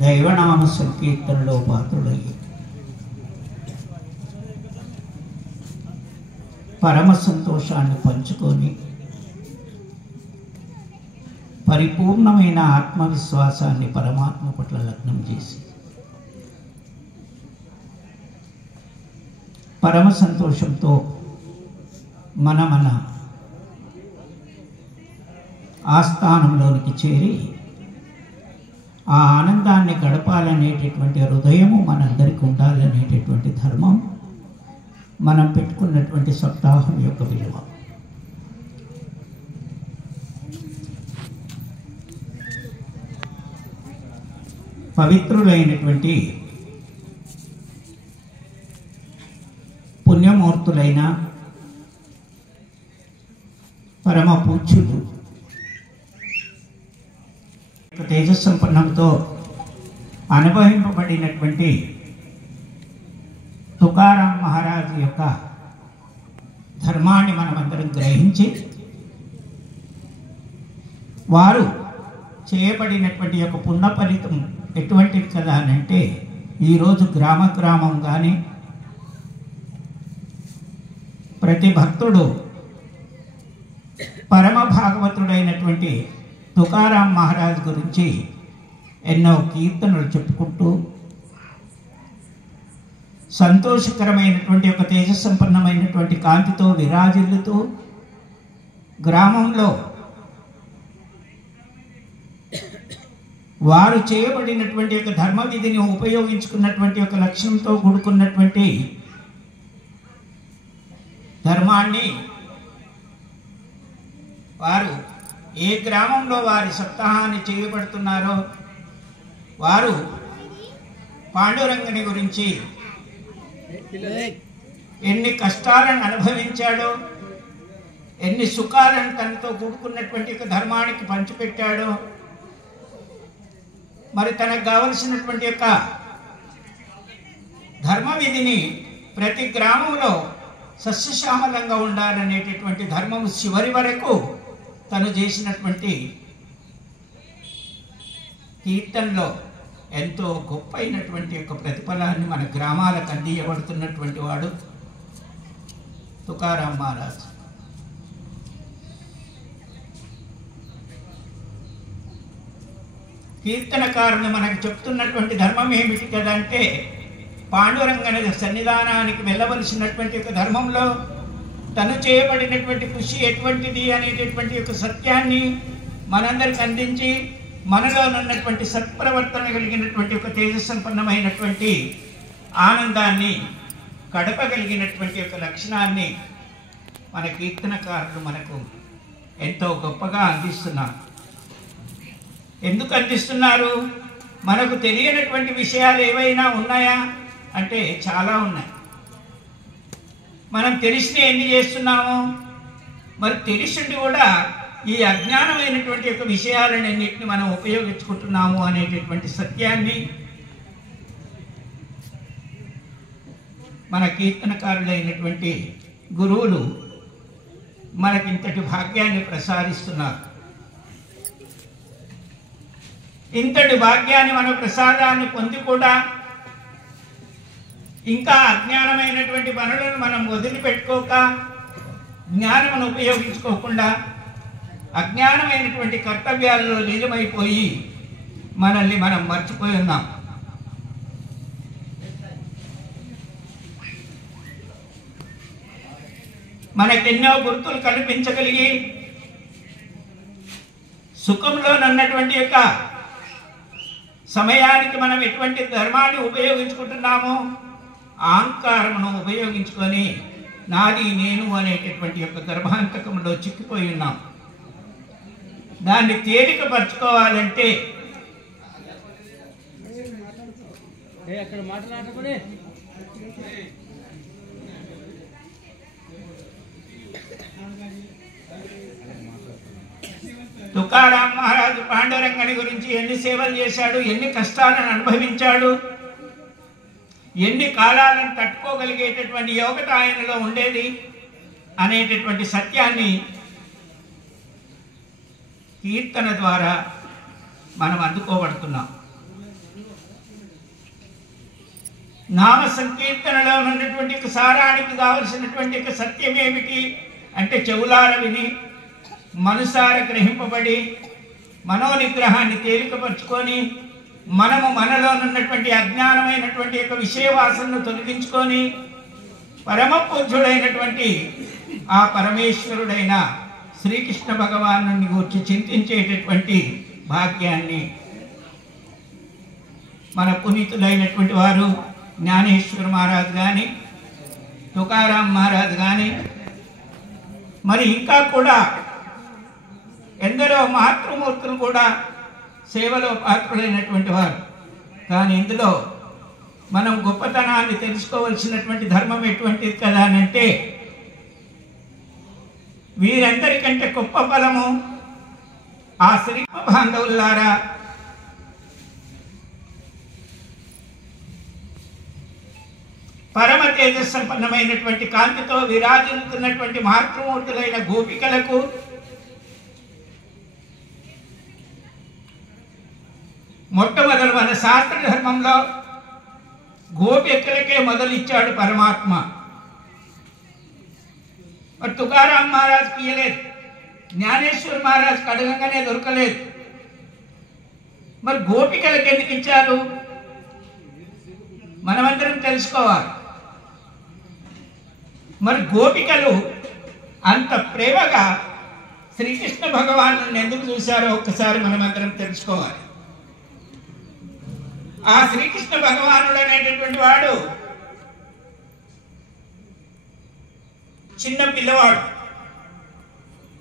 దైవనామ సంకీర్తనలో పాత్రులయ్యి పరమ సంతోషాన్ని పంచుకొని పరిపూర్ణమైన ఆత్మవిశ్వాసాన్ని పరమాత్మ పట్ల లగ్నం చేసి పరమ సంతోషంతో మన ఆస్థానంలోనికి చేరి ఆ ఆనందాన్ని గడపాలనేటటువంటి హృదయము మనందరికీ ఉండాలనేటటువంటి ధర్మం మనం పెట్టుకున్నటువంటి సప్తాహం యొక్క విలువ. పవిత్రులైనటువంటి పుణ్యమూర్తులైన పరమ పూజ్యులు తేజస్సంపన్నంతో అనుభవింపబడినటువంటి తుకారాం మహారాజు యొక్క ధర్మాన్ని మనమందరం గ్రహించి వారు చేయబడినటువంటి యొక్క పుణ్య ఫలితం ఎటువంటిది కదా అని అంటే ఈరోజు గ్రామం కానీ ప్రతి భక్తుడు పరమ భాగవతుడైనటువంటి తుకారాం మహారాజు గురించి ఎన్నో కీర్తనలు చెప్పుకుంటూ సంతోషకరమైనటువంటి ఒక తేజస్సంపన్నమైనటువంటి కాంతితో విరాజిల్లుతూ గ్రామంలో వారు చేయబడినటువంటి ఒక ధర్మ విధిని ఉపయోగించుకున్నటువంటి ఒక లక్ష్యంతో కూడుకున్నటువంటి ధర్మాన్ని వారు ఏ గ్రామంలో వారి సప్తాహాన్ని చేయబడుతున్నారో వారు పాండురంగని గురించి ఎన్ని కష్టాలను అనుభవించాడో ఎన్ని సుఖాలను తనతో కూడుకున్నటువంటి ఒక ధర్మానికి పంచిపెట్టాడో మరి తనకు కావలసినటువంటి యొక్క ధర్మ విధిని ప్రతి గ్రామంలో సస్యశ్యామలంగా ఉండాలనేటటువంటి ధర్మము చివరి వరకు తను చేసినటువంటి కీర్తనలో ఎంతో గొప్ప అయినటువంటి యొక్క ప్రతిఫలాన్ని మన గ్రామాలకు అందియబడుతున్నటువంటి వాడు తుకారాం మహారాజ్. కీర్తనకారులు మనకు చెప్తున్నటువంటి ధర్మం ఏమిటి కదంటే పాండురంగని సన్నిధానానికి వెళ్ళవలసినటువంటి ఒక ధర్మంలో తను చేయబడినటువంటి కృషి ఎటువంటిది అనేటటువంటి ఒక సత్యాన్ని మనందరికి అందించి మనలో ఉన్నటువంటి సత్ప్రవర్తన కలిగినటువంటి ఒక తేజస్సంపన్నమైనటువంటి ఆనందాన్ని గడపగలిగినటువంటి ఒక లక్షణాన్ని మన కీర్తనకారులు మనకు ఎంతో గొప్పగా అందిస్తున్నారు. ఎందుకు అందిస్తున్నారు? మనకు తెలియనటువంటి విషయాలు ఏవైనా ఉన్నాయా అంటే చాలా ఉన్నాయి. మనం తెలిసిన ఎన్ని చేస్తున్నాము, మరి తెలిసింది కూడా ఈ అజ్ఞానమైనటువంటి యొక్క విషయాలన్నింటిని మనం ఉపయోగించుకుంటున్నాము అనేటటువంటి సత్యాన్ని మన కీర్తనకారులైనటువంటి గురువులు మనకింతటి భాగ్యాన్ని ప్రసాదిస్తున్నారు. ఇంతటి భాగ్యాన్ని మన ప్రసాదాన్ని పొంది కూడా ఇంకా అజ్ఞానమైనటువంటి పనులను మనం వదిలిపెట్టుకోక జ్ఞానమును ఉపయోగించుకోకుండా అజ్ఞానమైనటువంటి కర్తవ్యాలలో లీనమైపోయి మనల్ని మనం మర్చిపోయి ఉన్నాం. మనకెన్నో గుర్తులు కల్పించగలిగి సుఖంలోనన్నటువంటి యొక్క సమయానికి మనం ఎటువంటి ధర్మాన్ని ఉపయోగించుకుంటున్నామో అహంకారమును ఉపయోగించుకొని నాది నేను అనేటటువంటి యొక్క గర్భాంతకంలో చిక్కిపోయి ఉన్నాం. దాన్ని తేలికపరచుకోవాలంటే తుకారాం మహారాజు పాండురంగని గురించి ఎన్ని సేవలు చేశాడు, ఎన్ని కష్టాలను అనుభవించాడు, ఎన్ని కాలాలను తట్టుకోగలిగేటటువంటి యోగ్యత ఆయనలో ఉండేది అనేటటువంటి సత్యాన్ని కీర్తన ద్వారా మనం అందుకోబడుతున్నాం. నామ సంకీర్తనలో ఉన్నటువంటి సారానికి కావలసినటువంటి సత్యం ఏమిటి అంటే చెవులార విని మనసార గ్రహింపబడి మనోనిగ్రహాన్ని తేలికపరుచుకొని మనము మనలోనున్నటువంటి అజ్ఞానమైనటువంటి విషయ వాసనను తొలగించుకొని పరమ పూజ్యుడైనటువంటి ఆ పరమేశ్వరుడైన శ్రీకృష్ణ భగవాను గురించి చింతించేటటువంటి భాగ్యాన్ని మన పునీతులైనటువంటి వారు జ్ఞానేశ్వర మహారాజ్ కానీ తుకారాం మహారాజ్ కానీ మరి ఇంకా కూడా ఎందరో మహాత్మూర్తులు కూడా సేవలో పాత్రులైనటువంటి వారు. కానీ ఇందులో మనం గొప్పతనాన్ని తెలుసుకోవలసినటువంటి ధర్మం ఎటువంటిది కదా అంటే వీరందరికంటే గొప్ప ఫలము ఆ శ్రీ బాంధవులారా పరమ తేజస్సంపన్నమైనటువంటి కాంతితో విరాజిల్లుతున్నటువంటి మాతృమూర్తులైన గోపికలకు మొట్టమొదలు మన శాస్త్ర ధర్మంలో గోపికలకే మొదలిచ్చాడు పరమాత్మ. మరి తుకారాం మహారాజ్కి ఇయ్యలేదు, జ్ఞానేశ్వర మహారాజ్కి అడగంగానే దొరకలేదు. మరి గోపికలకు ఎందుకు ఇచ్చారు మనమందరం తెలుసుకోవాలి. మరి గోపికలు అంత ప్రేమగా శ్రీకృష్ణ భగవాను ఎందుకు చూశారో ఒక్కసారి మనమందరం తెలుసుకోవాలి. ఆ శ్రీకృష్ణ భగవానుడు అనేటటువంటి వాడు చిన్న పిల్లవాడు,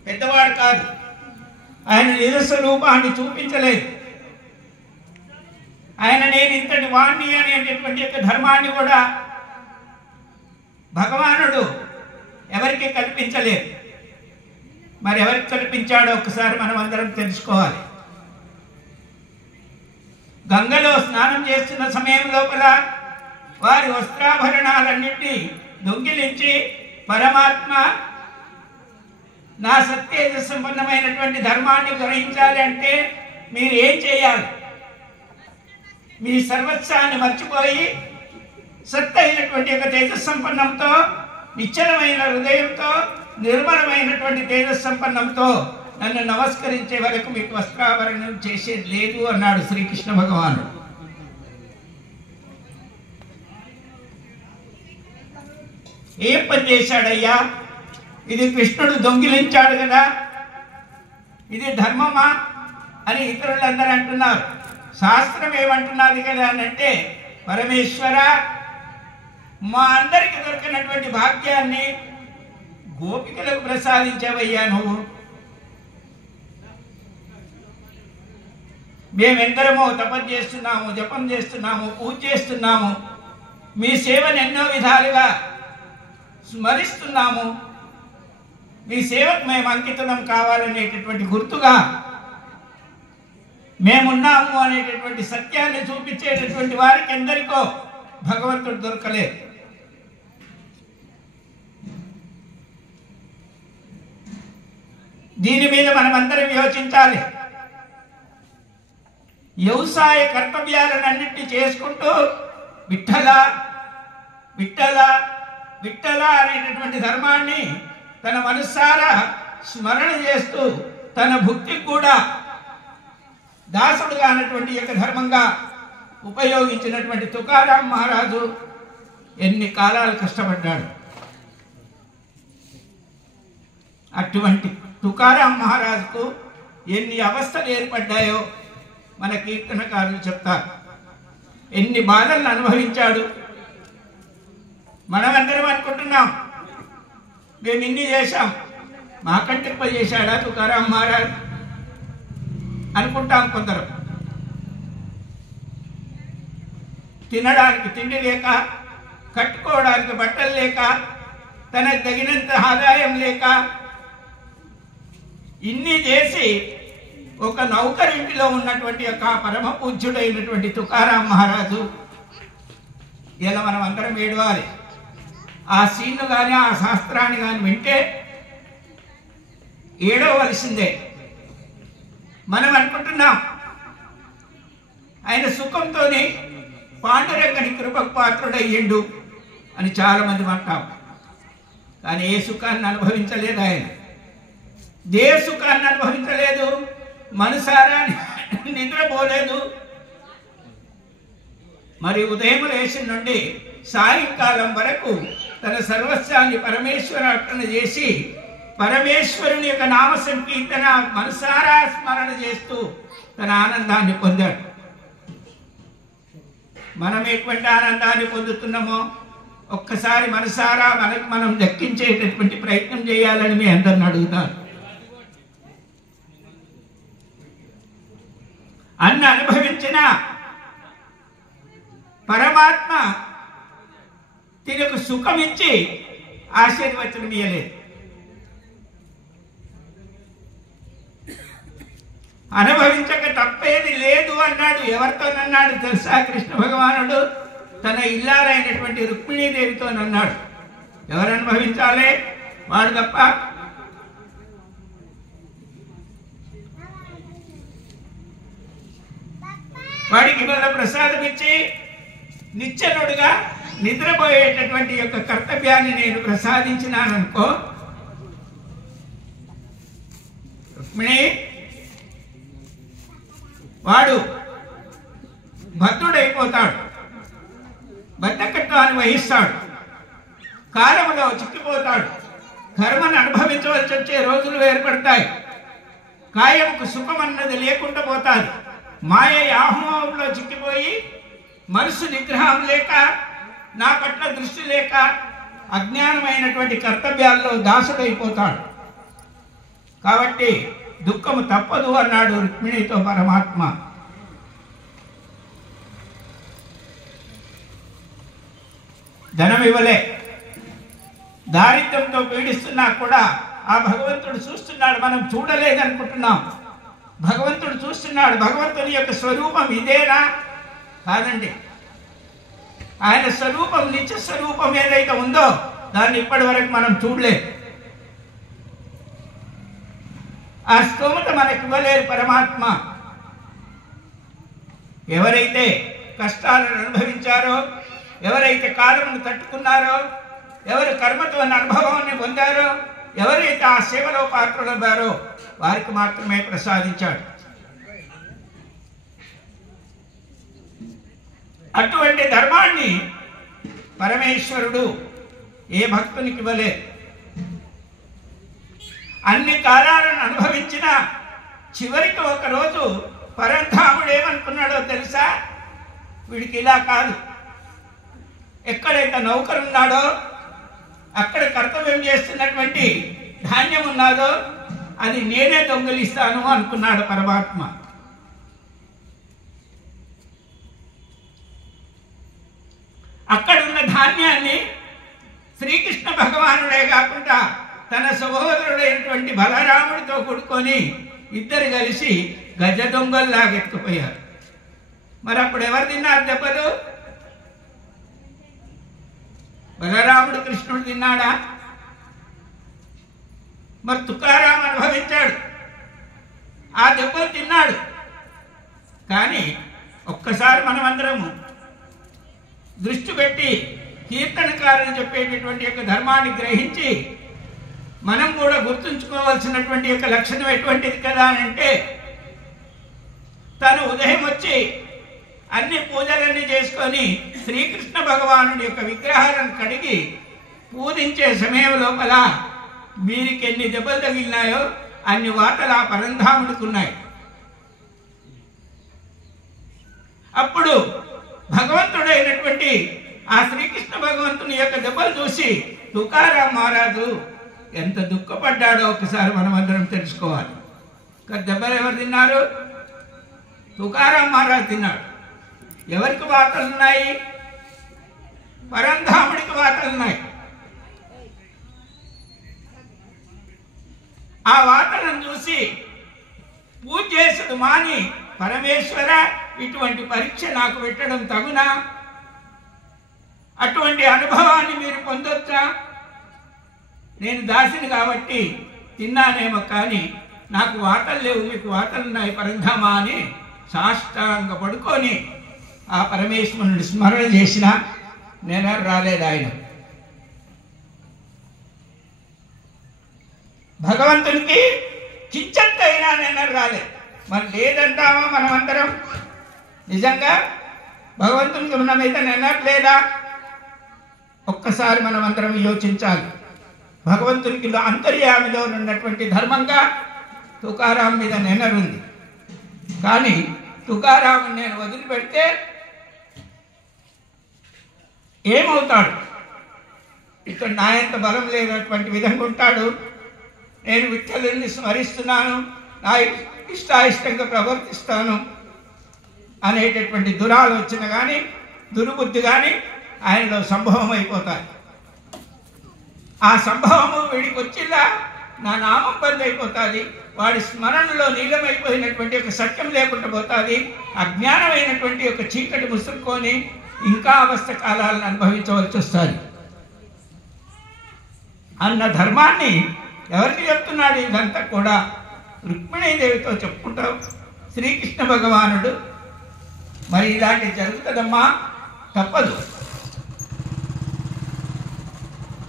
పెద్దవాడు కాదు. ఆయన నిజ స్వరూపాన్ని చూపించలేదు. ఆయన నేను ఇంతటి వాణ్ణి అనేటటువంటి ధర్మాన్ని కూడా భగవానుడు ఎవరికి కల్పించలేదు. మరి ఎవరికి కల్పించాడో ఒకసారి మనం అందరం తెలుసుకోవాలి. గంగలో స్నానం చేస్తున్న సమయం లోపల వారి వస్త్రాభరణాలన్నింటినీ దొంగిలించి పరమాత్మ నా సత్యేజ సంపన్నమైనటువంటి ధర్మాన్ని గ్రహించాలి అంటే మీరు ఏం చేయాలి? మీ సర్వస్వాన్ని మర్చిపోయి సత్తైనటువంటి తేజస్సంపన్నంతో నిశ్చలమైన హృదయంతో నిర్మలమైనటువంటి తేజస్సంపన్నంతో నన్ను నమస్కరించే వరకు మీకు వస్త్రాభరణం చేసేది లేదు అన్నాడు శ్రీకృష్ణ భగవానుడు. ఏం పని చేశాడయ్యా? ఇది కృష్ణుడు దొంగిలించాడు కదా, ఇది ధర్మమా అని ఇతరులందరూ అంటున్నారు. శాస్త్రం ఏమంటున్నది కదా అని అంటే పరమేశ్వర మా అందరికి దొరికినటువంటి భాగ్యాన్ని గోపికలకు ప్రసాదించవయ్యా నువ్వు. మేమెందరమో తపస్సు చేస్తున్నాము, జపం చేస్తున్నాము, పూజ చేస్తున్నాము, మీ సేవను ఎన్నో విధాలుగా స్మరిస్తున్నాము, మీ సేవకు మేము అంకితం కావాలనేటటువంటి గుర్తుగా మేమున్నాము అనేటటువంటి సత్యాన్ని చూపించేటటువంటి వారికి ఎందరికో భగవంతుడు దొరకలేదు. దీని మీద మనమందరం యోచించాలి. వ్యవసాయ కర్తవ్యాలన్నింటినీ చేసుకుంటూ విఠల విఠల విఠల అనేటటువంటి ధర్మాన్ని తన మనస్సారా స్మరణ చేస్తూ తన భక్తికి కూడా దాసుడుగా అన్నటువంటి యొక్క ధర్మంగా ఉపయోగించినటువంటి తుకారాం మహారాజు ఎన్ని కాలాలు కష్టపడ్డాడు. అటువంటి తుకారాం మహారాజుకు ఎన్ని అవస్థలు ఏర్పడ్డాయో మన కీర్తనకారులు చెప్తారు. ఎన్ని బాధలను అనుభవించాడు. మనమందరం అనుకుంటున్నాం మేము ఇన్ని చేశాం, మాకంటే ఎక్కువ చేశాడా తుకారాం మహారాజ్ అనుకుంటాం కొందరు. తినడానికి తిండి లేక, కట్టుకోవడానికి బట్టలు లేక, తనకు తగినంత ఆదాయం లేక ఇన్ని చేసి ఒక నౌకరింటిలో ఉన్నటువంటి యొక్క పరమ పూజ్యుడైనటువంటి తుకారాం మహారాజు ఇలా మనం అందరం ఏడవాలి. ఆ సీన్ను కానీ ఆ శాస్త్రాన్ని కానీ వింటే ఏడవలసిందే. మనం అనుకుంటున్నాం ఆయన సుఖంతో పాండురంగని కృపకు పాత్రుడయ్యిండు అని చాలామంది అంటాం. కానీ ఏ సుఖాన్ని అనుభవించలేదు ఆయన, దే సుఖాన్ని అనుభవించలేదు, మనసారా నిద్రపోలేదు. మరి ఉదయం లేచి నుండి సాయంకాలం వరకు తన సర్వస్వాన్ని పరమేశ్వరార్పణ చేసి పరమేశ్వరుని యొక్క నామ సంకీర్తన మనసారా స్మరణ చేస్తూ తన ఆనందాన్ని పొందాడు. మనం ఎటువంటి ఆనందాన్ని పొందుతున్నామో ఒక్కసారి మనసారా మనకు మనం దక్కించేటటువంటి ప్రయత్నం చేయాలని మీ అందరిని అడుగుతాను. అన్ని అనుభవించిన పరమాత్మ తినకు సుఖమిచ్చి ఆశీర్వచనం ఇయ్యలేదు. అనుభవించక తప్పేది లేదు అన్నాడు. ఎవరితోనన్నాడు తెలుసా? కృష్ణ భగవానుడు తన ఇల్లారైనటువంటి రుక్మిణీదేవితోనన్నాడు. ఎవరు అనుభవించాలి? వాడు తప్ప. వాడికి ఇవాళ ప్రసాదం ఇచ్చి నిశ్చలుడుగా నిద్రపోయేటటువంటి యొక్క కర్తవ్యాన్ని నేను ప్రసాదించినాననుకో, రుక్మిణి వాడు భద్రుడైపోతాడు, బద్ధకత్వాన్ని వహిస్తాడు, కాలంలో చిక్కిపోతాడు, కర్మను అనుభవించవలసి వచ్చే రోజులు ఏర్పడతాయి, కాయంకు సుఖం అన్నది లేకుండా పోతాది, మాయ యాహోంలో చిక్కిపోయి మనసు నిగ్రహం లేక నా పట్ల దృష్టి లేక అజ్ఞానమైనటువంటి కర్తవ్యాల్లో దాసుడైపోతాడు. కాబట్టి దుఃఖము తప్పదు అన్నాడు రుక్మిణితో పరమాత్మ. ధనం ఇవ్వలే, దారిద్ర్యంతో పీడిస్తున్నా కూడా ఆ భగవంతుడు చూస్తున్నాడు. మనం చూడలేదనుకుంటున్నాం, భగవంతుడు చూస్తున్నాడు. భగవంతుని యొక్క స్వరూపం ఇదేనా? కాదండి. ఆయన స్వరూపం నిత్య స్వరూపం ఏదైతే ఉందో దాన్ని ఇప్పటి వరకు మనం చూడలేదు. ఆ స్తోమత మనకు ఇవ్వలేదు పరమాత్మ. ఎవరైతే కష్టాలను అనుభవించారో, ఎవరైతే కాలమును తట్టుకున్నారో, ఎవరు కర్మతో అనుభవాన్ని పొందారో, ఎవరైతే ఆ సేవలో పాత్రలయ్యారో వారికి మాత్రమే ప్రసాదించాడు. అటువంటి ధర్మాన్ని పరమేశ్వరుడు ఏ భక్తునికి ఇవ్వలేదు. అన్ని కాలాలను అనుభవించిన చివరికి ఒకరోజు పరంధాముడు ఏమనుకున్నాడో తెలుసా? వీడికి ఇలా కాదు, ఎక్కడైతే నౌకరున్నాడో అక్కడ కర్తవ్యం చేస్తున్నటువంటి ధాన్యం ఉన్నాదో అది నేనే దొంగిలిస్తాను అనుకున్నాడు పరమాత్మ. అక్కడున్న ధాన్యాన్ని శ్రీకృష్ణ భగవానుడే కాకుండా తన సహోదరుడైనటువంటి బలరాముడితో కూడుకొని ఇద్దరు కలిసి గజ దొంగల్లాగా ఎత్తుకుపోయారు. మరి అప్పుడు ఎవరు తిన్నారు దెబ్బలు? బలరాముడు కృష్ణుడు తిన్నాడా? మరి తుకారాం అనుభవించాడు, ఆ దెబ్బలు తిన్నాడు. కానీ ఒక్కసారి మనమందరము దృష్టి పెట్టి కీర్తనకారులు చెప్పేటటువంటి యొక్క ధర్మాన్ని గ్రహించి మనం కూడా గుర్తుంచుకోవాల్సినటువంటి యొక్క లక్షణం ఎటువంటిది కదా అని అంటే, తను ఉదయం వచ్చి అన్ని పూజలన్నీ చేసుకొని శ్రీకృష్ణ భగవానుడి యొక్క విగ్రహాలను కడిగి పూజించే సమయం లోపల వీరికి ఎన్ని దెబ్బలు తగిలినాయో అన్ని వాతలు ఆ పరంధాముడికి ఉన్నాయి. అప్పుడు భగవంతుడైనటువంటి ఆ శ్రీకృష్ణ భగవంతుని యొక్క దెబ్బలు చూసి తుకారాం మహారాజు ఎంత దుఃఖపడ్డాడో ఒకసారి మనం అందరం తెలుసుకోవాలి. దెబ్బలు ఎవరు తిన్నారు? తుకారాం మహారాజు తిన్నాడు. ఎవరికి వాతలు ఉన్నాయి? పరంధాముడికి వాతలు ఉన్నాయి. ఆ వాతలను చూసి పూజ చేసుడు మాని, పరమేశ్వర ఇటువంటి పరీక్ష నాకు పెట్టడం తగునా? అటువంటి అనుభవాన్ని మీరు పొందొచ్చా? నేను దాసిని కాబట్టి తిన్నానేమో, కానీ నాకు వాతలు లేవు, మీకు వాతలు ఉన్నాయి పరంధామా అని సాష్టాంగ పడుకొని ఆ పరమేశ్వరుని స్మరణ చేసిన నెనరు రాలేదు ఆయన. భగవంతునికి కించెంత అయినా నెనరు రాలేదు. మరి లేదంటామా మనమందరం? నిజంగా భగవంతునికి ఉన్నమైతే నెనరు లేదా? ఒక్కసారి మనం అందరం యోచించాలి. భగవంతునికి అంతర్యామిలో ఉన్నటువంటి ధర్మంగా తుకారాం మీద నెనరుంది. కానీ తుకారాముని నేను వదిలిపెడితే ఏమవుతాడు? ఇతడు నా ఎంత బలం లేనటువంటి విధంగా ఉంటాడు. నేను విఠలుని స్మరిస్తున్నాను, నా ఇష్టాయిష్టంగా ప్రవర్తిస్తాను అనేటటువంటి దురాలోచన కానీ దుర్బుద్ధి కానీ ఆయనలో సంభవం అయిపోతాయి. ఆ సంభవము వీడికి వచ్చిందా నా నామం బంద్ అయిపోతుంది. వాడి స్మరణలో నీలమైపోయినటువంటి ఒక సత్యం లేకుండా పోతుంది. అజ్ఞానమైనటువంటి ఒక చీకటి ముసురుకొని ఇంకా అవస్థ కాలాలను అనుభవించవలసి వస్తుంది అన్న ధర్మాన్ని ఎవరికి చెప్తున్నాడు? ఇదంతా కూడా రుక్మిణీదేవితో చెప్పుకుంటాం. శ్రీకృష్ణ భగవానుడు మరి ఇలాంటి జరుగుతుందమ్మా, తప్పదు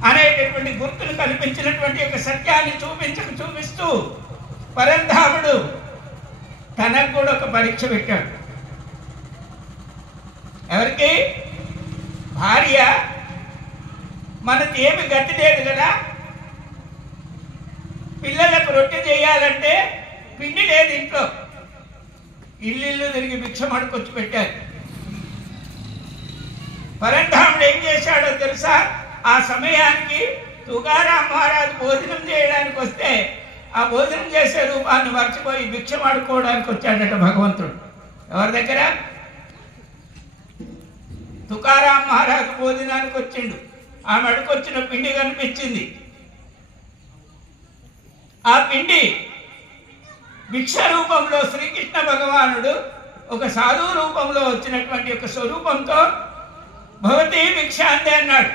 అనేటటువంటి గుర్తులు కల్పించినటువంటి ఒక సత్యాన్ని చూపిస్తూ పరంధాముడు తనకు కూడా ఒక పరీక్ష పెట్టాడు. ఎవరికి? భార్య మనకి ఏమి గతి లేదు కదా, పిల్లలకు రొట్టె చేయాలంటే పిండి లేదు ఇంట్లో, ఇల్లు తిరిగి భిక్షం అడుకొచ్చి పెట్టారు. పరంధాముడు ఏం చేశాడో తెలుసా? ఆ సమయానికి తుకారాం మహారాజు భోజనం చేయడానికి వస్తే ఆ భోజనం చేసే రూపాన్ని మర్చిపోయి భిక్షం ఆడుకోవడానికి వచ్చాడట భగవంతుడు. ఎవరి దగ్గర? తుకారాం మహారాజు భోజనానికి వచ్చిండు. ఆమె అడుకొచ్చిన పిండి కనిపించింది. ఆ పిండి భిక్ష రూపంలో శ్రీకృష్ణ భగవానుడు ఒక సాధువు రూపంలో వచ్చినటువంటి ఒక స్వరూపంతో భవతి భిక్షాంతే అన్నాడు.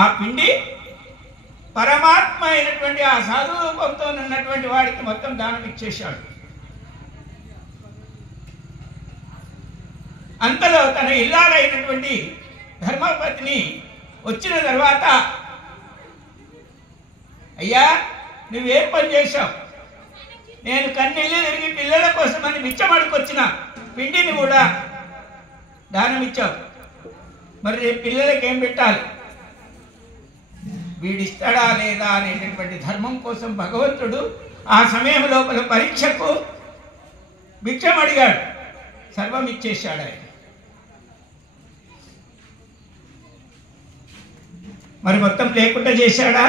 ఆ పిండి పరమాత్మ అయినటువంటి ఆ సాధు రూపంతో ఉన్నటువంటి వాడికి మొత్తం దానం ఇచ్చేశాడు. అంతలో తన ఇల్లాలైనటువంటి ధర్మపతిని వచ్చిన తర్వాత, అయ్యా నువ్వేం పని చేశావు? నేను కన్నీళ్ళు తిరిగి పిల్లల కోసమని మిచ్చమడుకొచ్చిన పిండిని కూడా దానం ఇచ్చావు, మరి రేపు పిల్లలకి ఏం పెట్టాలి? వీడిస్తాడా లేదా అనేటటువంటి ధర్మం కోసం భగవంతుడు ఆ సమయం లోపల పరీక్షకు భిక్షం అడిగాడు. సర్వం ఇచ్చేశాడు ఆయన. మరి మొత్తం లేకుండా చేశాడా?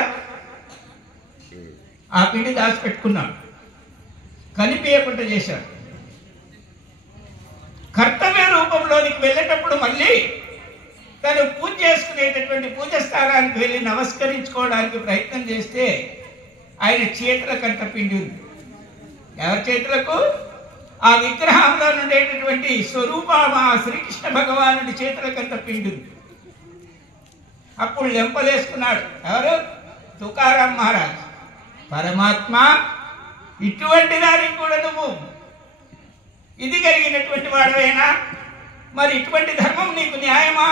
ఆ పిండి దాచిపెట్టుకున్నాడు, కనిపించకుండా చేశాడు. కర్తవ్య రూపంలోనికి వెళ్ళేటప్పుడు మళ్ళీ తను పూజ చేసుకునేటటువంటి పూజ స్థానానికి వెళ్ళి నమస్కరించుకోవడానికి ప్రయత్నం చేస్తే ఆయన చేతులకంత పిండి ఉంది. ఎవరి చేతులకు? ఆ విగ్రహంలో ఉండేటటువంటి స్వరూపం ఆ శ్రీకృష్ణ భగవానుడి చేతులకంత పిండి ఉంది. అప్పుడు లెంపలేసుకున్నాడు. ఎవరు? తుకారాం మహారాజ్. పరమాత్మ, ఇటువంటి దానికి కూడా నువ్వు ఇది కలిగినటువంటి వాడవేనా? మరి ఇటువంటి ధర్మం నీకు న్యాయమా?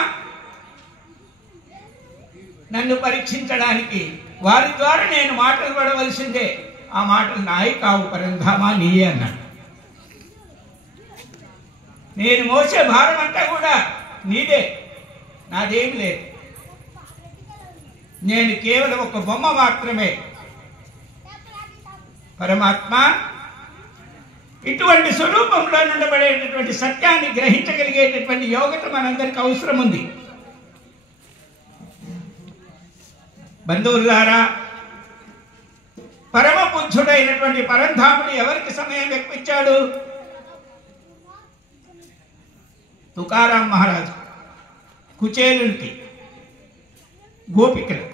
నన్ను పరీక్షించడానికి వారి ద్వారా నేను మాటలు పడవలసిందే. ఆ మాటలు నాయి కావు పరంధామా, నీయే అన్నాడు. నేను మోసే భారం అంతా కూడా నీదే, నాదేమి లేదు. నేను కేవలం ఒక బొమ్మ మాత్రమే. పరమాత్మ ఇటువంటి స్వరూపంలో ఉండబడేటటువంటి సత్యాన్ని గ్రహించగలిగేటటువంటి యోగ్యత మనందరికి అవసరం ఉంది. బంధువులారా, పరమ పూజ్యుడైనటువంటి పరంధాముడు ఎవరికి సమయం ఎక్కువిచ్చాడు? తుకారాం మహారాజు, కుచేలునికి, గోపికలు.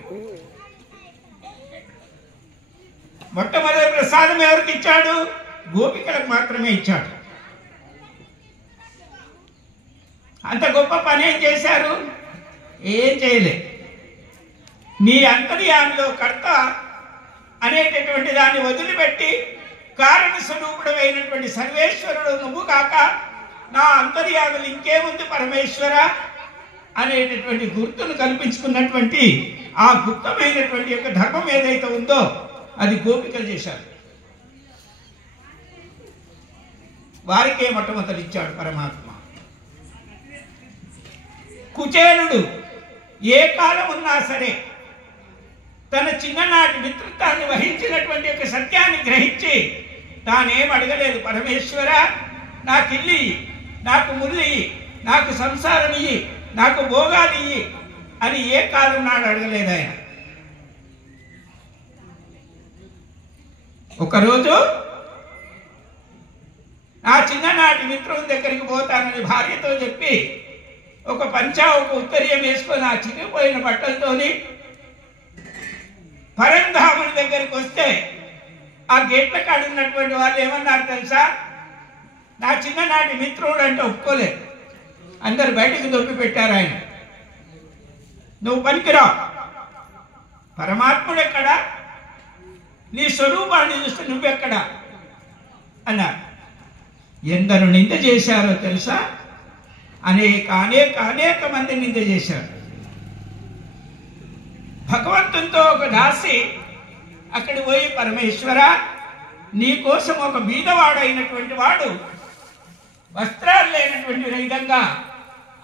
మొట్టమొదటి ప్రసాదం ఎవరికి ఇచ్చాడు? గోపికలకు మాత్రమే ఇచ్చాడు. అంత గొప్ప పని ఏం చేశారు? ఏం చేయలే. నీ అంతర్యామిలో కర్త అనేటటువంటి దాన్ని వదిలిపెట్టి కారణ స్వరూపుడమైనటువంటి సర్వేశ్వరుడు నువ్వు కాక నా అంతర్యాములు ఇంకేముంది పరమేశ్వర అనేటటువంటి గుర్తును కల్పించుకున్నటువంటి ఆ గుప్తమైనటువంటి యొక్క ధర్మం ఏదైతే ఉందో అది గోపికలు చేశారు. వారికే మొట్టమొదటిచ్చాడు పరమాత్మ. కుచేలుడు ఏ కాలం ఉన్నా సరే తన చిన్ననాటి మిత్రత్వాన్ని వహించినటువంటి యొక్క సత్యాన్ని గ్రహించి తానేం అడగలేదు. పరమేశ్వర నాకు ఇల్లు, నాకు ముళ్ళు, నాకు సంసారం ఇయ్యి, నాకు భోగాలు ఇయ్యి అని ఏ కాలం నాడు అడగలేదు ఆయన. ఒకరోజు నా చిన్ననాటి మిత్రుని దగ్గరికి పోతానని భార్యతో చెప్పి ఒక ఒక ఉత్తరీయం వేసుకొని ఆ చిరిగిపోయిన బట్టలతోని పరంధాముని దగ్గరికి వస్తే ఆ గేట్ల కాడ ఉన్నటువంటి వాళ్ళు ఏమన్నారు తెలుసా? నా చిన్ననాటి మిత్రుడు అంటే ఒప్పుకోలేదు. అందరు బయటకు దొబ్బి పెట్టారు. ఆయన నువ్వు పనికిరా, పరమాత్ముడు ఎక్కడా, నీ స్వరూపాన్ని చూస్తే నువ్వెక్కడా అన్నారు. ఎందరు నింద చేశారో తెలుసా? అనేక అనేక అనేక మంది నింద చేశారు. భగవంతునితో ఒక దాసి అక్కడికి పోయి, పరమేశ్వర నీ కోసం ఒక బీదవాడైనటువంటి వాడు వస్త్రాలు లేనటువంటి విధంగా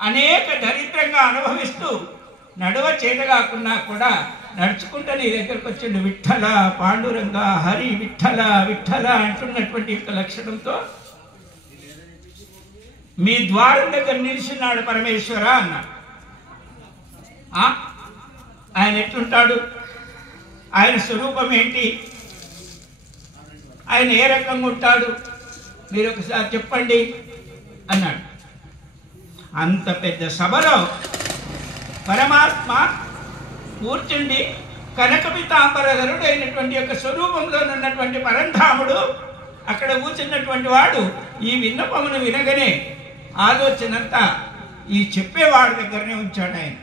అనేక దరిద్రంగా అనుభవిస్తూ నడవ చేతగాకున్నా కూడా నడుచుకుంటూ నీ దగ్గరకు వచ్చిండు. విఠల పాండురంగ హరి విఠల విఠల అంటున్నటువంటి యొక్క లక్షణంతో మీ ద్వారం దగ్గర నిలిచినాడు పరమేశ్వర అన్నాడు. ఆయన ఎట్లుంటాడు? ఆయన స్వరూపం ఏంటి? ఆయన ఏ రకంగా ఉంటాడు? మీరు ఒకసారి చెప్పండి అన్నాడు. అంత పెద్ద సభలో పరమాత్మ కూర్చుండి కనకపితాంబరధరుడు అయినటువంటి యొక్క స్వరూపంలో ఉన్నటువంటి పరంధాముడు అక్కడ కూర్చున్నటువంటి వాడు ఈ విన్నపమును వినగానే ఆలోచనంతా ఈ చెప్పేవాడి దగ్గరనే ఉంచాడు ఆయన.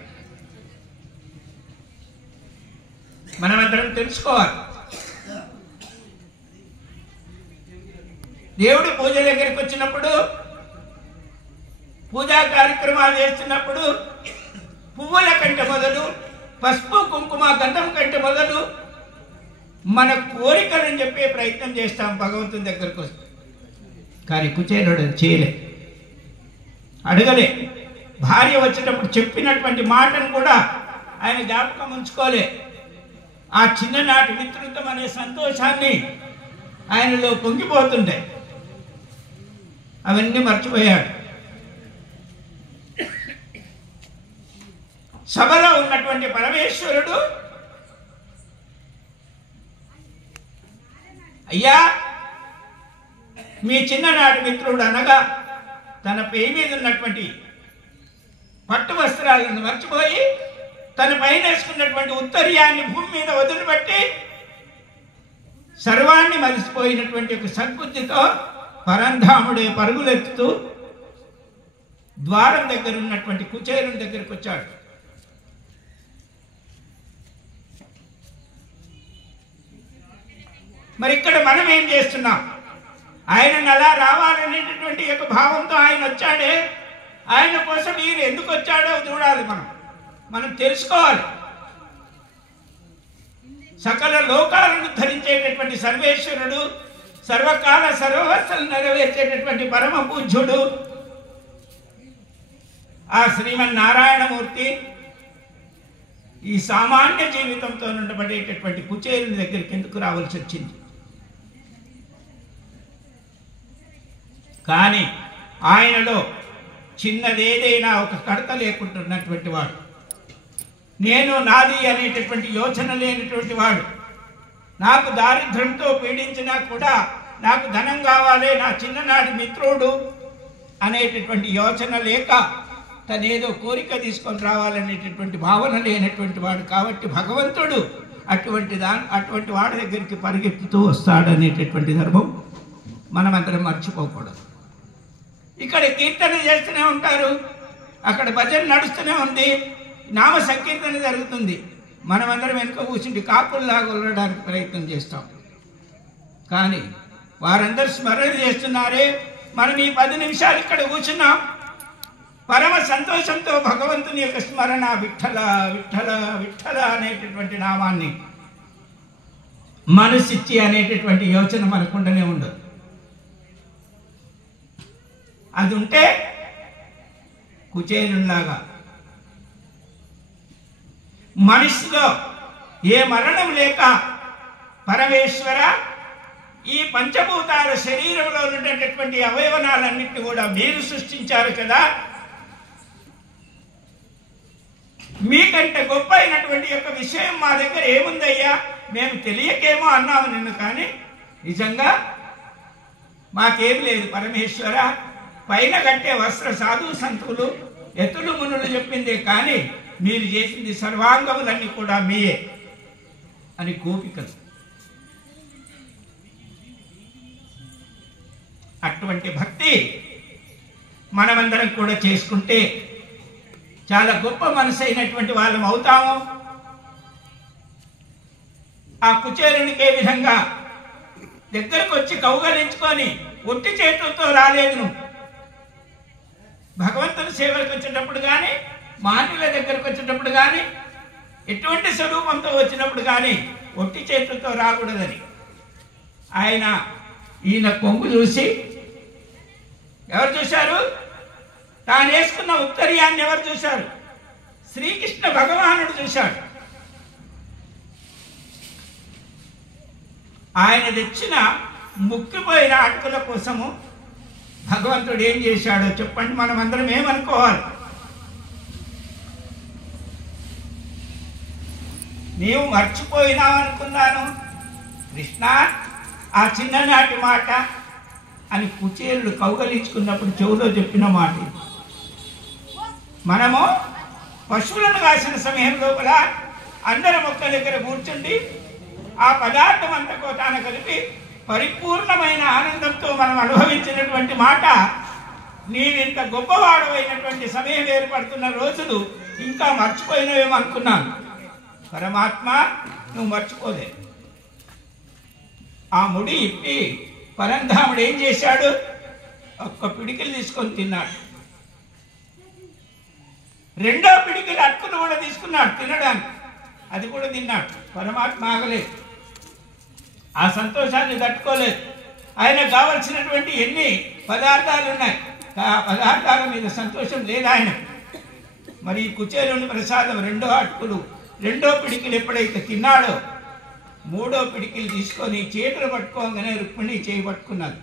మనమందరం తెలుసుకోవాలి. దేవుడి పూజ దగ్గరికి వచ్చినప్పుడు, పూజా కార్యక్రమాలు చేస్తున్నప్పుడు పువ్వుల కంటే మొదలు, పసుపు కుంకుమ గంధం కంటే మొదలు మన కోరికలను చెప్పే ప్రయత్నం చేస్తాం భగవంతుని దగ్గరకు వస్తే. కానీ కుచేలుడు చేయలే, అడగలే. భార్య వచ్చేటప్పుడు చెప్పినటువంటి మాటను కూడా ఆయన జ్ఞాపకం ఉంచుకోలే. ఆ చిన్ననాటి మిత్రుత్వం అనే సంతోషాన్ని ఆయనలో పొంగిపోతుండే అవన్నీ మర్చిపోయాడు. సభలో ఉన్నటువంటి పరమేశ్వరుడు, అయ్యా మీ చిన్ననాటి మిత్రుడు అనగా తన పేరు మీద ఉన్నటువంటి పట్టు వస్త్రాలను మర్చిపోయి తన పైన వేసుకున్నటువంటి ఉత్తరీయాన్ని భూమి మీద వదిలిపెట్టి సర్వాన్ని మరిసిపోయినటువంటి ఒక సద్బుద్ధితో పరంధాముడే పరుగులెత్తుతూ ద్వారం దగ్గర ఉన్నటువంటి కుచేలుని దగ్గరికి వచ్చాడు. మరి ఇక్కడ మనం ఏం చేస్తున్నాం? ఆయనను అలా రావాలనేటటువంటి యొక్క భావంతో ఆయన వచ్చాడే, ఆయన కోసం ఈయన ఎందుకు వచ్చాడో చూడాలి. మనం తెలుసుకోవాలి. సకల లోకాలను ధరించేటటువంటి సర్వేశ్వరుడు, సర్వకాల సర్వవస్థలు నెరవేర్చేటటువంటి పరమ పూజ్యుడు ఆ శ్రీమన్నారాయణమూర్తి ఈ సామాన్య జీవితంతో ఉండబడేటటువంటి కుచేలుని దగ్గరికి ఎందుకు రావాల్సి వచ్చింది? కానీ ఆయనలో చిన్నదేదైనా ఒక కడత లేకుంటున్నటువంటి వాడు, నేను నాది అనేటటువంటి యోచన లేనటువంటి వాడు, నాకు దారిద్ర్యంతో పీడించినా కూడా నాకు ధనం కావాలి, నా చిన్ననాటి మిత్రుడు అనేటటువంటి యోచన లేక తనేదో కోరిక తీసుకొని రావాలనేటటువంటి భావన లేనటువంటి వాడు. కాబట్టి భగవంతుడు అటువంటి వాడి దగ్గరికి పరిగెత్తుతూ వస్తాడనేటటువంటి ధర్మం మనమందరం మర్చిపోకూడదు. ఇక్కడ కీర్తన చేస్తూనే ఉంటారు, అక్కడ భజన నడుస్తూనే ఉంది, నామ సంకీర్తన జరుగుతుంది. మనమందరం వెనుక కూర్చుండి కాకుల్లాగా ఉండడానికి ప్రయత్నం చేస్తాం. కానీ వారందరూ స్మరణ చేస్తున్నారే. మనం ఈ 10 నిమిషాలు ఇక్కడ కూర్చున్నాం. పరమ సంతోషంతో భగవంతుని యొక్క స్మరణ, విఠల విఠల విఠల అనేటటువంటి నామాన్ని మనసిచ్చి అనేటటువంటి యోచన మనకుండనే ఉండదు. అది ఉంటే కుచేలులాగా మనిషిలో ఏ మరణం లేక పరమేశ్వర ఈ పంచభూతాల శరీరంలో ఉన్నటువంటి అవయవనాలన్నింటినీ కూడా మీరు సృష్టించారు కదా, మీకంటే గొప్ప అయినటువంటి యొక్క విషయం మా దగ్గర ఏముందయ్యా, మేము తెలియకేమో అన్నాము నిన్ను, కానీ నిజంగా మాకేం లేదు పరమేశ్వర. పైన కట్టే వస్త్ర సాధు సంతులు ఎత్తులు మునులు చెప్పిందే కానీ మీరు చేసింది సర్వాంగములన్నీ కూడా మీయే అని గోపికలు. అటువంటి భక్తి మనమందరం కూడా చేసుకుంటే చాలా గొప్ప మనసు అయినటువంటి వాళ్ళం అవుతాము. ఆ కుచేరునికి ఏ విధంగా దగ్గరకు వచ్చి కౌగలించుకొని ఒట్టి చేతులతో రాలేదు నువ్వు. భగవంతుని సేవలకు వచ్చేటప్పుడు కానీ, మాన్యుల దగ్గరకు వచ్చేటప్పుడు కానీ, ఎటువంటి స్వరూపంతో వచ్చినప్పుడు కానీ ఒట్టి చేతులతో రాకూడదని ఈయన కొంగు చూసి ఎవరు చూశారు? తాను వేసుకున్న ఉత్తరీయాన్ని ఎవరు చూశారు? శ్రీకృష్ణ భగవానుడు చూశాడు. ఆయన తెచ్చిన ముక్కిపోయిన అటుకుల కోసము భగవంతుడు ఏం చేశాడో చెప్పండి. మనం అందరం ఏమనుకోవాలి? నీవు మర్చిపోయినావనుకున్నాను కృష్ణ ఆ చిన్ననాటి మాట అని కుచేరుడు కౌగలించుకున్నప్పుడు చెవులో చెప్పిన మాట. మనము పశువులను కాసిన సమయం లోపల అందరం ఒక్క దగ్గర కూర్చుండి ఆ పదార్థం అంతకో తాను కలిపి పరిపూర్ణమైన ఆనందంతో మనం అనుభవించినటువంటి మాట, నీవింత గొప్పవాడు అయినటువంటి సమయం ఏర్పడుతున్న రోజులు ఇంకా మర్చిపోయినవేమో అనుకున్నాను. పరమాత్మ నువ్వు మర్చిపోలే. ఆ ముడి ఇప్పి పరంధాముడు ఏం చేశాడు? ఒక్క పిడికిలు తీసుకొని తిన్నాడు. రెండో పిడికిలు అట్టుకుని కూడా తీసుకున్నాడు తినడానికి, అది కూడా తిన్నాడు. పరమాత్మ ఆగలేదు, ఆ సంతోషాన్ని తట్టుకోలేదు. ఆయనకు కావలసినటువంటి ఎన్ని పదార్థాలు ఉన్నాయి, ఆ పదార్థాల మీద సంతోషం లేదు ఆయన. మరి కుచేరుని ప్రసాదం రెండో పిడికిలు ఎప్పుడైతే తిన్నాడో, మూడో పిడికిలు తీసుకొని చేతులు పట్టుకోగానే రుక్మిణి చేయి పట్టుకున్నాడు.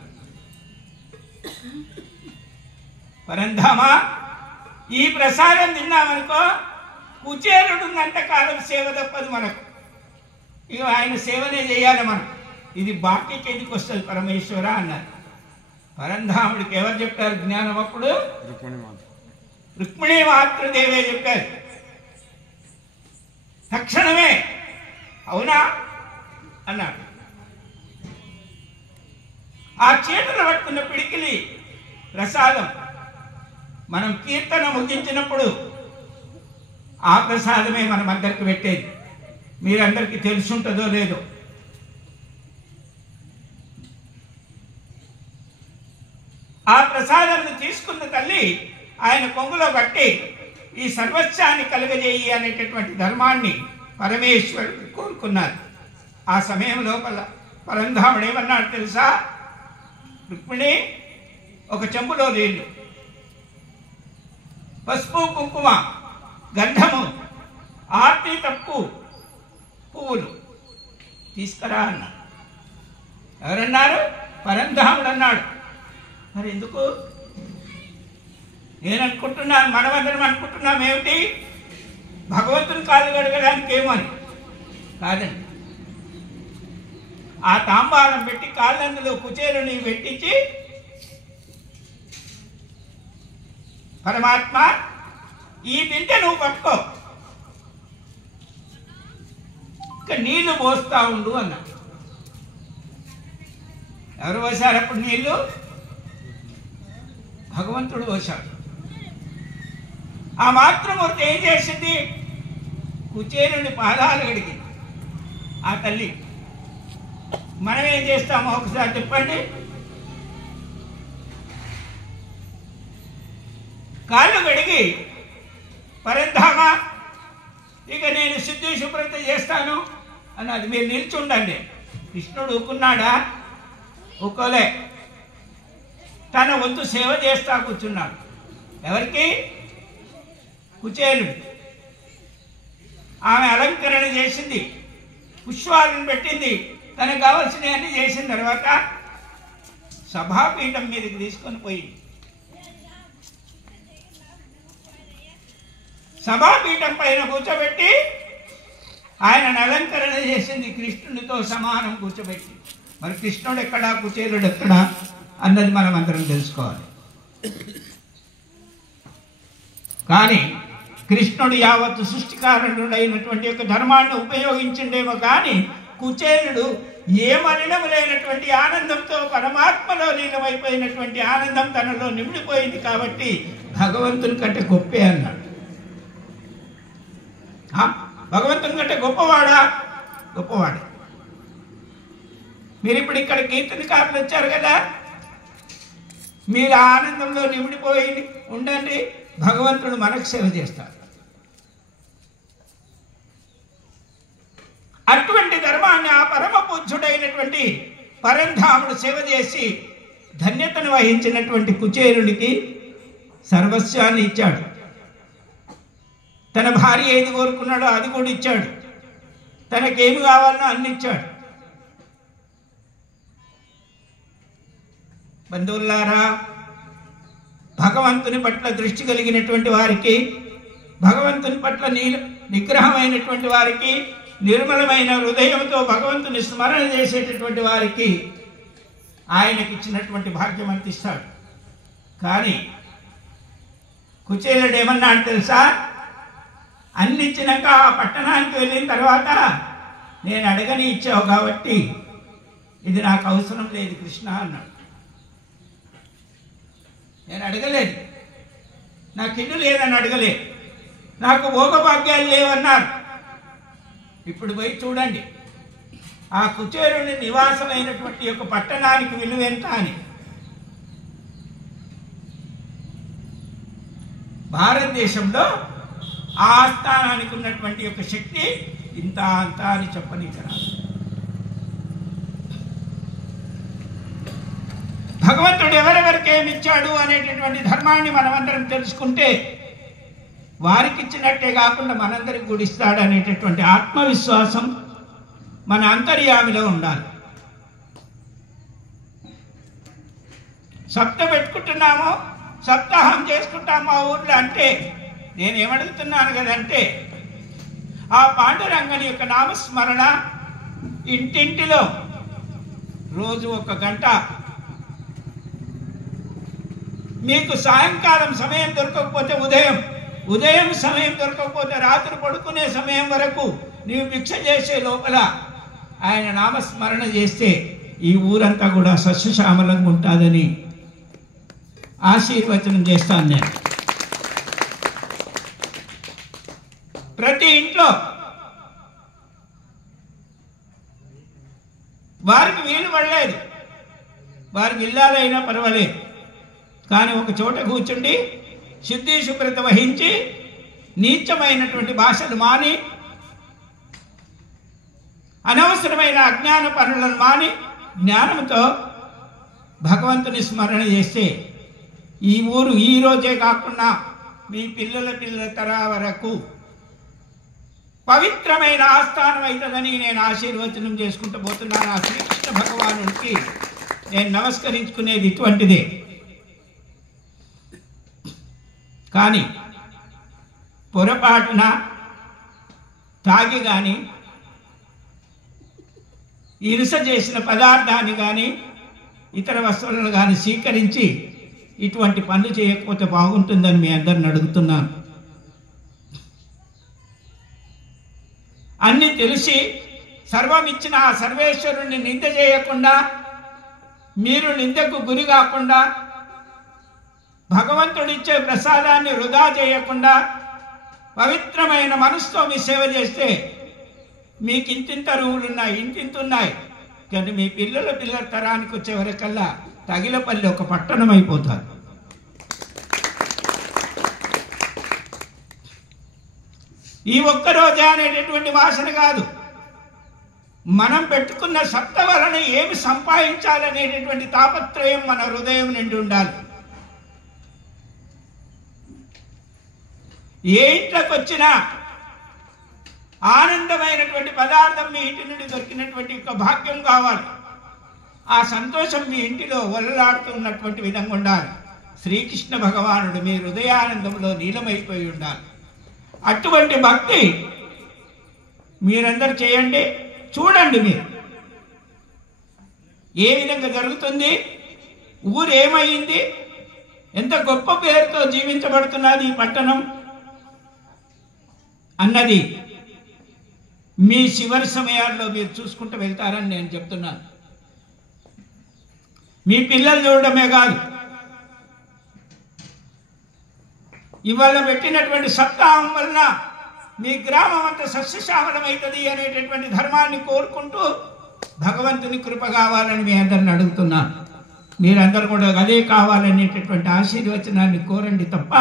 పరంధామా ఈ ప్రసాదం తిన్నామనుకో కుచేరుడున్నంత కాలం సేవ తప్పదు మనకు. ఇక ఆయన సేవనే చేయాలి మనం. ఇది బాకీకి ఎందుకు వస్తుంది పరమేశ్వర అన్నారు. పరంధాముడికి ఎవరు చెప్పారు జ్ఞానం? అప్పుడు రుక్మిణీ మాతృదేవే చెప్పారు. తక్షణమే అవునా అన్నాడు. ఆ చేతులు పట్టుకున్న పిడికిలి ప్రసాదం మనం కీర్తన ముగించినప్పుడు ఆ ప్రసాదమే మనం అందరికి పెట్టేది. మీరందరికీ తెలుసుంటుందో లేదో. ఆ ప్రసాదాన్ని తీసుకున్న తల్లి ఆయన కొంగులో బట్టి ఈ సర్వస్వాన్ని కలుగజేయి అనేటటువంటి ధర్మాన్ని పరమేశ్వరుడు కోరుకున్నారు. ఆ సమయం లోపల పరంధాముడు ఏమన్నాడు తెలుసా? రుక్మిణి ఒక చెంబులో నీళ్లు, పసుపు కుంకుమ గంధము ఆర్తి తప్పు పువ్వులు తీసుకురా అన్నా. ఎవరన్నారు? పరంధాముడు అన్నాడు. మరి ఎందుకు? నేను అనుకుంటున్నాను, మనమందరం అనుకుంటున్నాం ఏమిటి, భగవంతుని కాళ్ళు కడగడానికి ఏమని. కాదండి, ఆ తాంబాలం పెట్టి కాళ్ళందులో కుచేరుని పెట్టించి పరమాత్మ ఈ బిందె నువ్వు పట్టుకో, ఇక నీళ్లు పోస్తా ఉండు అన్నా. ఎవరు పోసారు అప్పుడు నీళ్లు? భగవంతుడు పోసాడు. ఆ మాతృమూర్తి ఏం చేసింది? కుచేరుని పాదాలు కడిగింది. ఆ తల్లి మనం ఏం చేస్తామో ఒకసారి చెప్పండి. కాళ్ళు కడిగి పరంధామ ఇక నేను శుద్ధి శుభ్రత చేస్తాను అన్నది. మీరు నిల్చుండండి. కృష్ణుడు ఊకున్నాడా? ఊకోలే. తన వంతు సేవ చేస్తా కూర్చున్నాడు. ఎవరికి? కుచేలుడు. ఆమె అలంకరణ చేసింది, పుష్పాలను పెట్టింది, తనకు కావాల్సినవన్నీ చేసిన తర్వాత సభాపీఠం మీదకి తీసుకొని పోయింది. సభాపీఠం పైన కూర్చోబెట్టి ఆయనను అలంకరణ చేసింది, కృష్ణునితో సమానం కూర్చోబెట్టి. మరి కృష్ణుడు ఎక్కడా, కుచేలుడు ఎక్కడా అన్నది మనం అందరం తెలుసుకోవాలి. కానీ కృష్ణుడు యావత్తు సృష్టికారణుడైనటువంటి యొక్క ధర్మాన్ని ఉపయోగించిండేమో కానీ కుచేలుడు ఏ మలినం లేనటువంటి ఆనందంతో పరమాత్మలో లీనమైపోయినటువంటి ఆనందం తనలో నిమిడిపోయింది కాబట్టి భగవంతుని కంటే గొప్పే అన్నాడు. భగవంతుని కంటే గొప్పవాడా? గొప్పవాడే. మీరు ఇప్పుడు ఇక్కడ కీర్తనకారులు వచ్చారు కదా, మీరు ఆనందంలో నిమిడిపోయి ఉండండి, భగవంతుడు మనకు సేవ చేస్తాడు. అటువంటి ధర్మాన్ని ఆ పరమ పూజ్యుడైనటువంటి పరంధాముడు సేవ చేసి ధన్యతను వహించినటువంటి కుచేలుడికి సర్వస్వాన్ని ఇచ్చాడు. తన భార్య ఏది కోరుకున్నాడో అది కూడా ఇచ్చాడు. తనకేమి కావాలనో అన్ని ఇచ్చాడు. బంధువులారా, భగవంతుని పట్ల దృష్టి కలిగినటువంటి వారికి, భగవంతుని పట్ల నిగ్రహమైనటువంటి వారికి, నిర్మలమైన హృదయంతో భగవంతుని స్మరణ చేసేటటువంటి వారికి ఆయనకి ఇచ్చినటువంటి భాగ్యం అందిస్తాడు. కానీ కుచేలుడు ఏమన్నాడు తెలుసా? అన్ని ఇచ్చినాక ఆ పట్టణానికి వెళ్ళిన తర్వాత నేను అడగని ఇచ్చావు కాబట్టి ఇది నాకు అవసరం లేదు కృష్ణ అన్నాడు. నేను అడగలేదు, నాకు ఇల్లు లేదని అడగలేదు, నాకు భోగభాగ్యాలు లేవన్నారు. ఇప్పుడు పోయి చూడండి ఆ కుచేలుని నివాసమైనటువంటి యొక్క పట్టణానికి విలువ ఎంత అని. భారతదేశంలో ఆ స్థానానికి ఉన్నటువంటి యొక్క శక్తి ఇంత అంత అని చెప్పనికరాదు. భగవంతుడు ఎవరెవరికి ఏమి ఇచ్చాడు అనేటటువంటి ధర్మాన్ని మనమందరం తెలుసుకుంటే వారికి ఇచ్చినట్టే కాకుండా మనందరికి కూడా ఇస్తాడు అనేటటువంటి ఆత్మవిశ్వాసం మన అంతర్యామిలో ఉండాలి. సప్త పెట్టుకుంటున్నాము, సప్తాహం చేసుకుంటాము మా ఊర్లో అంటే నేనేమడుగుతున్నాను కదంటే ఆ పాండురంగని యొక్క నామస్మరణ ఇంటింటిలో రోజు 1 గంట, మీకు సాయంకాలం సమయం దొరకకపోతే ఉదయం సమయం దొరకకపోతే రాత్రి పడుకునే సమయం వరకు నీవు భిక్ష చేసే లోపల ఆయన నామస్మరణ చేస్తే ఈ ఊరంతా కూడా సస్యశ్యామలంగా ఉంటుందని ఆశీర్వచనం చేస్తాను నేను. ప్రతి ఇంట్లో వారికి వీలు పడలేదు, వారికి ఇల్లాలైనా పర్వాలేదు, కానీ ఒక చోట కూర్చుండి శుద్ధి శుభ్రత వహించి నీచమైనటువంటి భాషలు మాని, అనవసరమైన అజ్ఞాన పనులను మాని జ్ఞానంతో భగవంతుని స్మరణ చేస్తే ఈ ఊరు ఈ రోజే కాకుండా మీ పిల్లల తరా వరకు పవిత్రమైన ఆస్థానం అవుతుందని నేను ఆశీర్వచనం చేసుకుంటూ పోతున్నాను. ఆ శ్రీకృష్ణ భగవానుడికి నేను నమస్కరించుకునేది ఇటువంటిదే. కానీ పొరపాటున తాగి కానీ ఇరుస చేసిన పదార్థాన్ని కానీ ఇతర వస్తువులను కానీ స్వీకరించి ఇటువంటి పనులు చేయకపోతే బాగుంటుందని మీ అందరిని అడుగుతున్నాను. అన్నీ తెలిసి సర్వమిచ్చిన ఆ సర్వేశ్వరుణ్ణి నింద చేయకుండా, మీరు నిందకు గురి కాకుండా, భగవంతుడిచ్చే ప్రసాదాన్ని వృధా చేయకుండా పవిత్రమైన మనసుతో మీ సేవ చేస్తే మీకు ఇంతింత రూములున్నాయి, ఇంతింతున్నాయి, కానీ మీ పిల్లల తరానికి వచ్చే వరకల్లా తగిలపల్లి ఒక పట్టణం అయిపోతారు. ఈ ఒక్కరోజే అనేటటువంటి వాసన కాదు, మనం పెట్టుకున్న సత్త వలన ఏమి సంపాదించాలనేటటువంటి తాపత్రయం మన హృదయం నిండి ఉండాలి. ఏ ఇంట్లోకి వచ్చినా ఆనందమైనటువంటి పదార్థం మీ ఇంటి నుండి దొరికినటువంటి ఒక భాగ్యం కావాలి. ఆ సంతోషం మీ ఇంటిలో వల్లలాడుతున్నటువంటి విధంగా ఉండాలి. శ్రీకృష్ణ భగవానుడు మీ హృదయానందంలో నీలమైపోయి ఉండాలి. అటువంటి భక్తి మీరందరూ చేయండి, చూడండి మీరు ఏ విధంగా జరుగుతుంది, ఊరు ఏమైంది, ఎంత గొప్ప పేరుతో జీవించబడుతున్నది ఈ పట్టణం అన్నది మీ చివరి సమయాల్లో మీరు చూసుకుంటూ వెళ్తారని నేను చెప్తున్నాను. మీ పిల్లలు చూడడమే కాదు, ఇవాళ పెట్టినటువంటి సప్తాహం వలన మీ గ్రామం అంతా సస్యశ్యామలమవుతుంది అనేటటువంటి ధర్మాన్ని కోరుకుంటూ భగవంతుని కృప కావాలని మీ అందరిని అడుగుతున్నాను. మీరందరూ కూడా అదే కావాలనేటటువంటి ఆశీర్వచనాన్ని కోరండి తప్ప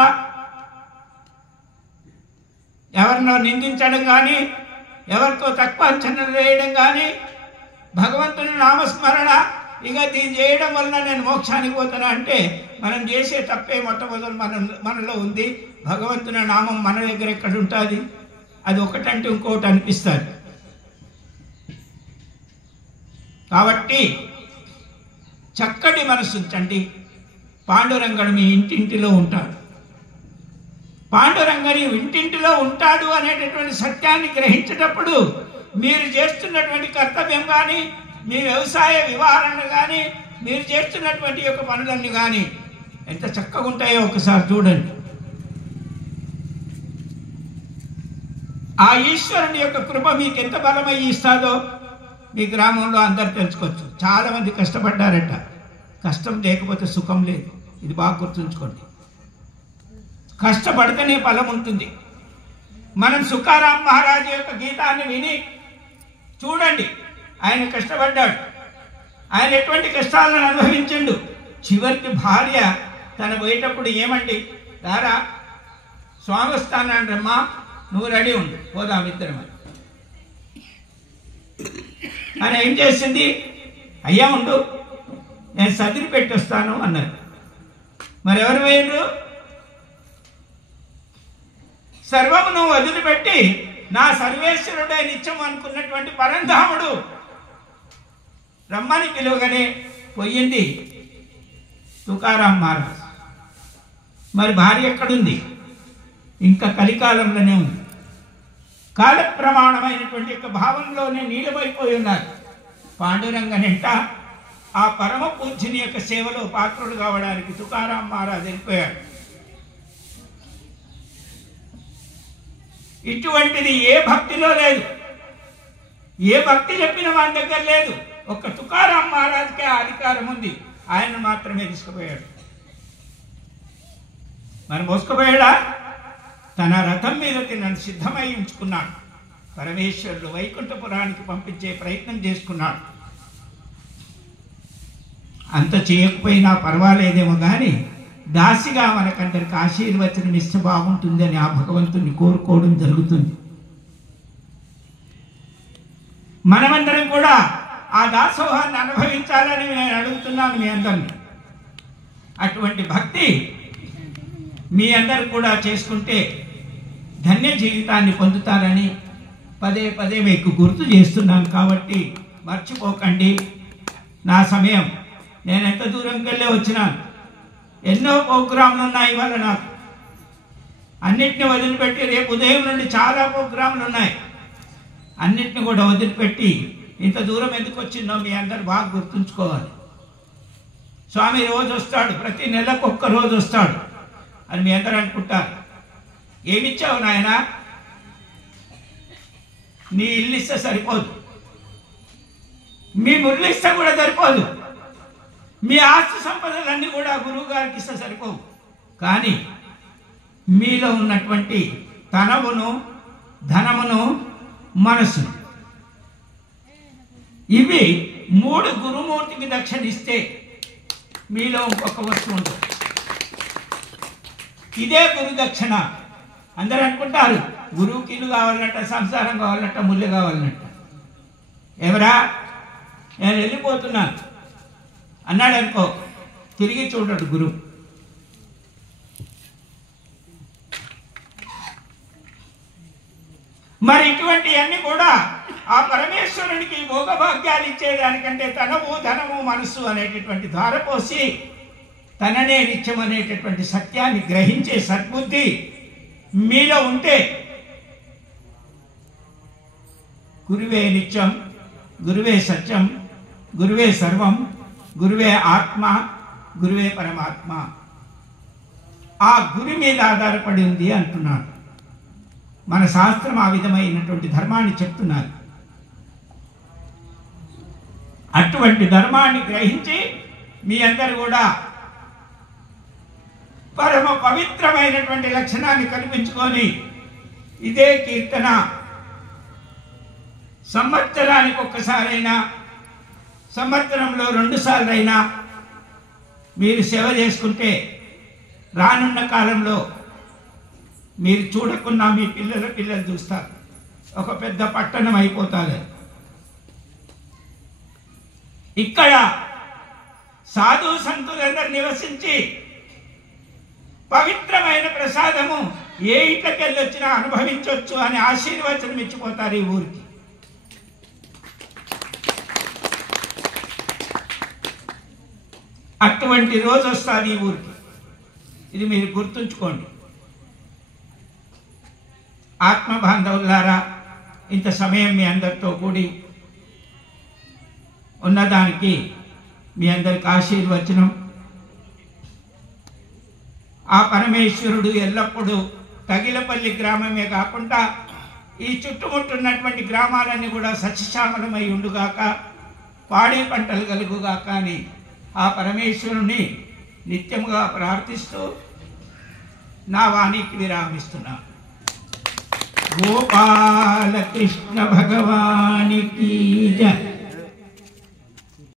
ఎవరినో నిందించడం కానీ, ఎవరితో తక్కువ అంచనాలు వేయడం కానీ, భగవంతుని నామస్మరణ ఇక దీన్ని చేయడం వలన నేను మోక్షానికి పోతాను అంటే మనం చేసే తప్పే మొట్టమొదలు మనలో ఉంది. భగవంతుని నామం మన దగ్గర ఎక్కడ ఉంటుంది, అది ఒకటంటే ఇంకొకటి అనిపిస్తుంది. కాబట్టి చక్కటి మనసు ఉంచండి. పాండురంగడు మీ ఇంటింటిలో ఉంటాడు. పాండురంగని ఇంటింటిలో ఉంటాడు అనేటటువంటి సత్యాన్ని గ్రహించేటప్పుడు మీరు చేస్తున్నటువంటి కర్తవ్యం కానీ, మీ వ్యవసాయ వ్యవహారాలు కానీ, మీరు చేస్తున్నటువంటి యొక్క పనులన్నీ కానీ ఎంత చక్కగా ఉంటాయో ఒకసారి చూడండి. ఆ ఈశ్వరుని యొక్క కృప మీకు ఎంత బలమై ఇస్తాదో మీ గ్రామంలో అందరు తెలుసుకోవచ్చు. చాలామంది కష్టపడ్డారట, కష్టం లేకపోతే సుఖం లేదు. ఇది బాగా గుర్తుంచుకోండి. కష్టపడితేనే ఫలం ఉంటుంది. మనం సుఖారాం మహారాజు యొక్క గీతాన్ని విని చూడండి. ఆయన కష్టపడ్డాడు, ఆయన ఎటువంటి కష్టాలను అనుభవించిండు. చివరికి భార్య తన పోయేటప్పుడు ఏమండి, దారా స్వామి వస్తానమ్మా, నువ్వు రెడీ ఉండు, పోదాం ఇద్దరం అని ఏం చేసింది, అయ్యా ఉండు నేను సదిరి పెట్టొస్తాను అన్నారు. మరి ఎవరు పోయిండ్రు? సర్వమును వదిలిపెట్టి నా సర్వేశ్వరుడే నిత్యం అనుకున్నటువంటి పరంధాముడు రమ్మని పిలువగానే పోయింది తుకారాం మహారాజ్. మరి భార్య ఎక్కడుంది? ఇంకా కలికాలంలోనే ఉంది. కాల ప్రమాణమైనటువంటి యొక్క భావంలోనే నీలమైపోయి ఉన్నారు. పాండురంగనంట ఆ పరమ పూజ్యుని యొక్క సేవలో పాత్రుడు కావడానికి తుకారాం మహారాజ్ వెళ్ళిపోయాడు. ఇటువంటిది ఏ భక్తిలో లేదు, ఏ భక్తి చెప్పిన వాడి దగ్గర లేదు. ఒక్క తుకారాం మహారాజ్కే ఆ అధికారం ఉంది. ఆయన మాత్రమే తీసుకుపోయాడు. మరి మోసుకుపోయాడా? తన రథం మీద నన్ను సిద్ధమై ఉంచుకున్నాడు. పరమేశ్వరుడు వైకుంఠపురానికి పంపించే ప్రయత్నం చేసుకున్నాడు. అంత చేయకపోయినా పర్వాలేదేమో కానీ దాసిగా మనకందరికి ఆశీర్వచనం ఇస్తే బాగుంటుందని ఆ భగవంతుని కోరుకోవడం జరుగుతుంది. మనమందరం కూడా ఆ దాసోహాన్ని అనుభవించాలని నేను అడుగుతున్నాను మీ అందరినీ. అటువంటి భక్తి మీ అందరు కూడా చేసుకుంటే ధన్య జీవితాన్ని పొందుతారని పదే పదే మీకు గుర్తు చేస్తున్నాను. కాబట్టి మర్చిపోకండి. నా సమయం నేను ఎంత దూరంకి వెళ్ళి వచ్చినాను. ఎన్నో ప్రోగ్రాంలు ఉన్నాయి ఇవాళ నాకు. అన్నిటిని వదిలిపెట్టి రేపు ఉదయం నుండి చాలా ప్రోగ్రాంలు ఉన్నాయి. అన్నిటిని కూడా వదిలిపెట్టి ఇంత దూరం ఎందుకు వచ్చిందో మీ అందరు బాగా గుర్తుంచుకోవాలి. స్వామి రోజు వస్తాడు, ప్రతి నెలకు ఒక్క రోజు వస్తాడు అని మీ అందరూ అనుకుంటారు. ఏమిచ్చావు నాయన? నీ ఇల్లు ఇస్తే సరిపోదు, మీ ముళ్ళు ఇస్తే కూడా సరిపోదు, మీ ఆస్తి సంపదలన్నీ కూడా గురువు గారికి ఇస్తే సరిపోవు. కానీ మీలో ఉన్నటువంటి తనవును, ధనమును, మనసును, ఇవి 3 గురుమూర్తికి దక్షిణ ఇస్తే మీలో ఇంకొక వస్తువు ఉంటుంది. ఇదే గురు దక్షిణ. అందరూ అనుకుంటారు గురువుకి ఇల్లు కావాలన్నట్ట, సంసారం కావాలన్నట్ట, ముళ్ళు కావాలన్నట్ట. ఎవరా నేను వెళ్ళిపోతున్నాను అన్నాడు అనుకో, తిరిగి చూడడు గురువు. మరి ఇటువంటివన్నీ కూడా ఆ పరమేశ్వరునికి భోగభాగ్యాలు ఇచ్చేదానికంటే తనము ధనము మనస్సు అనేటటువంటి ధారపోసి తననే నిత్యం అనేటటువంటి సత్యాన్ని గ్రహించే సద్బుద్ధి మీలో ఉంటే గురువే నిత్యం, గురువే సత్యం, గురువే సర్వం, గురువే ఆత్మ, గురువే పరమాత్మ. ఆ గురి మీద ఆధారపడి ఉంది అంటున్నాడు. మన శాస్త్రం ఆ విధమైనటువంటి ధర్మాన్ని చెప్తున్నారు. అటువంటి ధర్మాన్ని గ్రహించి మీ అందరూ కూడా పరమ పవిత్రమైనటువంటి లక్షణాన్ని కల్పించుకొని ఇదే కీర్తన సంవత్సరానికి ఒక్కసారైనా, సంవత్సరంలో 2 సార్లైనా మీరు సేవ చేసుకుంటే రానున్న కాలంలో మీరు చూడకుండా మీ పిల్లలు చూస్తారు. ఒక పెద్ద పట్టణం అయిపోతారు. ఇక్కడ సాధు సంతులందరూ నివసించి పవిత్రమైన ప్రసాదము ఏ ఇంట్లోకెళ్ళి వచ్చినా అనుభవించవచ్చు అని ఆశీర్వచనం ఇచ్చిపోతారు ఈ ఊరికి. అటువంటి రోజు వస్తుంది ఈ ఊరికి. ఇది మీరు గుర్తుంచుకోండి. ఆత్మ బాంధవులారా, ఇంత సమయం మీ అందరితో కూడి ఉన్నదానికి మీ అందరికి ఆశీర్వచనం. ఆ పరమేశ్వరుడు ఎల్లప్పుడూ తగిలపల్లి గ్రామమే కాకుండా ఈ చుట్టుముట్టున్నటువంటి గ్రామాలన్నీ కూడా సస్యశ్యామలమై ఉండుగాక, పాడి పంటలు కలుగుగాక అని ఆ పరమేశ్వరుని నిత్యముగా ప్రార్థిస్తూ నా వాణికి విరామిస్తున్నా. గోపాల కృష్ణ భగవానికి జయ.